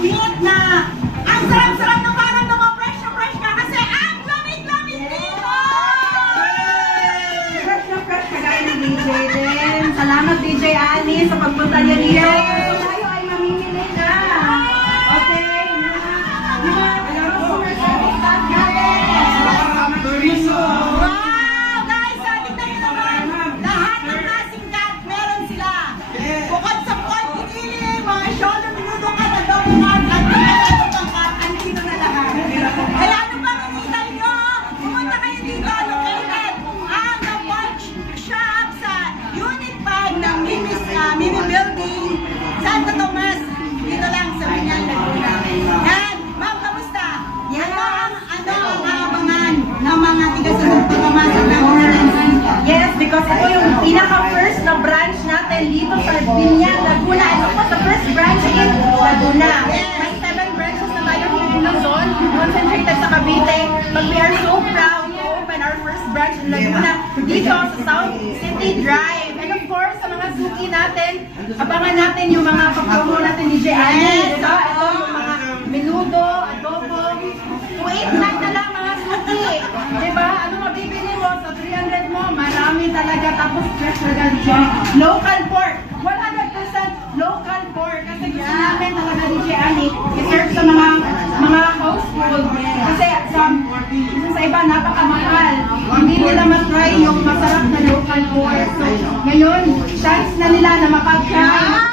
meat na ang sarap-sarap ng parang mga fresh na fresh ka kasi ang lamig-lamig dito! Fresh na fresh kagaya ni DJ din. Salamat DJ Ali sa pagpunta niya dito. So tayo ay mamimili na. Okay, yung mga customers natin. Wow! Guys, tignan nyo naman! Lahat ng nasingkat, meron sila! Bukod sa point, pinili, mga shoulder, minuto ka na daw andito na lahat. Kaya ano bang hinihintay nyo? Pumunta kayo dito, located ang The Punch Shop sa Unit 5 ng Mimi Building, Santo Tomas. Dito lang sa Binyan, Laguna. Yan, ma'am, kamusta? Ano ang abangan ng mga tiga sa Santo Tomas at Laguna? Yes, because ito yung pinaka-first na branch natin dito sa Binyan, Laguna. Ito po sa first branch in Laguna. May 7 branches na tayo here in Luzon, concentrated sa Cavite. But we are so proud to open our first branch in Laguna dito sa South City Drive. And of course, sa mga suki natin, abangan natin yung mga papromo natin ni J. Ali. Ito yung mga menudo, adobo. 289 na lang mga suki. Diba? Ano mabibili mo sa 300 mo? Marami talaga. Tapos fresh na ganito. Local pork. 100% local pork. Kasi gusto namin talaga ni J. Ali i-serve sa mga household. Kasi sa iba napakamahal. Hindi nila matry yung masarap na local pork. So, ngayon, chance na nila na mapag-try